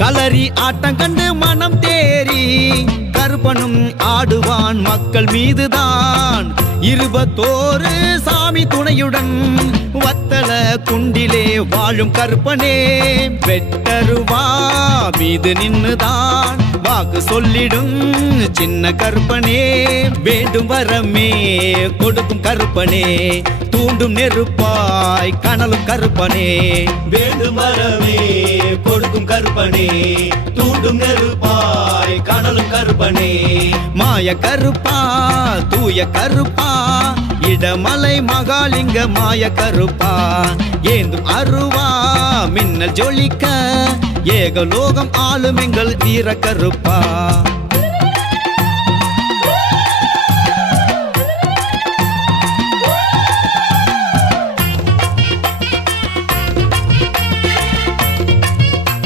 கலரி ஆட்டம் கண்டு மனம் தேறி கருப்பனும் ஆடுவான் மக்கள் மீதுதான். 21 சாமி துணையுடன் வத்தல குண்டிலே வாழும் கருப்பனே வெட்டருவா மீது நின்னுதான் வாக்கு சொல்லிடும் சின்ன கருப்பனே. வேண்டும் வரமே கொடுக்கும் கருப்பனே தூண்டும் நெருப்பாய் கனலும் கருப்பனே. வேண்டும் வரமே கொடுக்கும் கருப்பனே தூண்டும் நெருப்பாய் கனலும் கருப்பனே. மாய கருப்பா தூய கருப்பா இடமலை மகாலிங்க மாய கருப்பா ஏந்தும் அருவா மின்னல் ஜொலிக்க ஏகலோகம் ஆளும் எங்கள் வீர கருப்பா.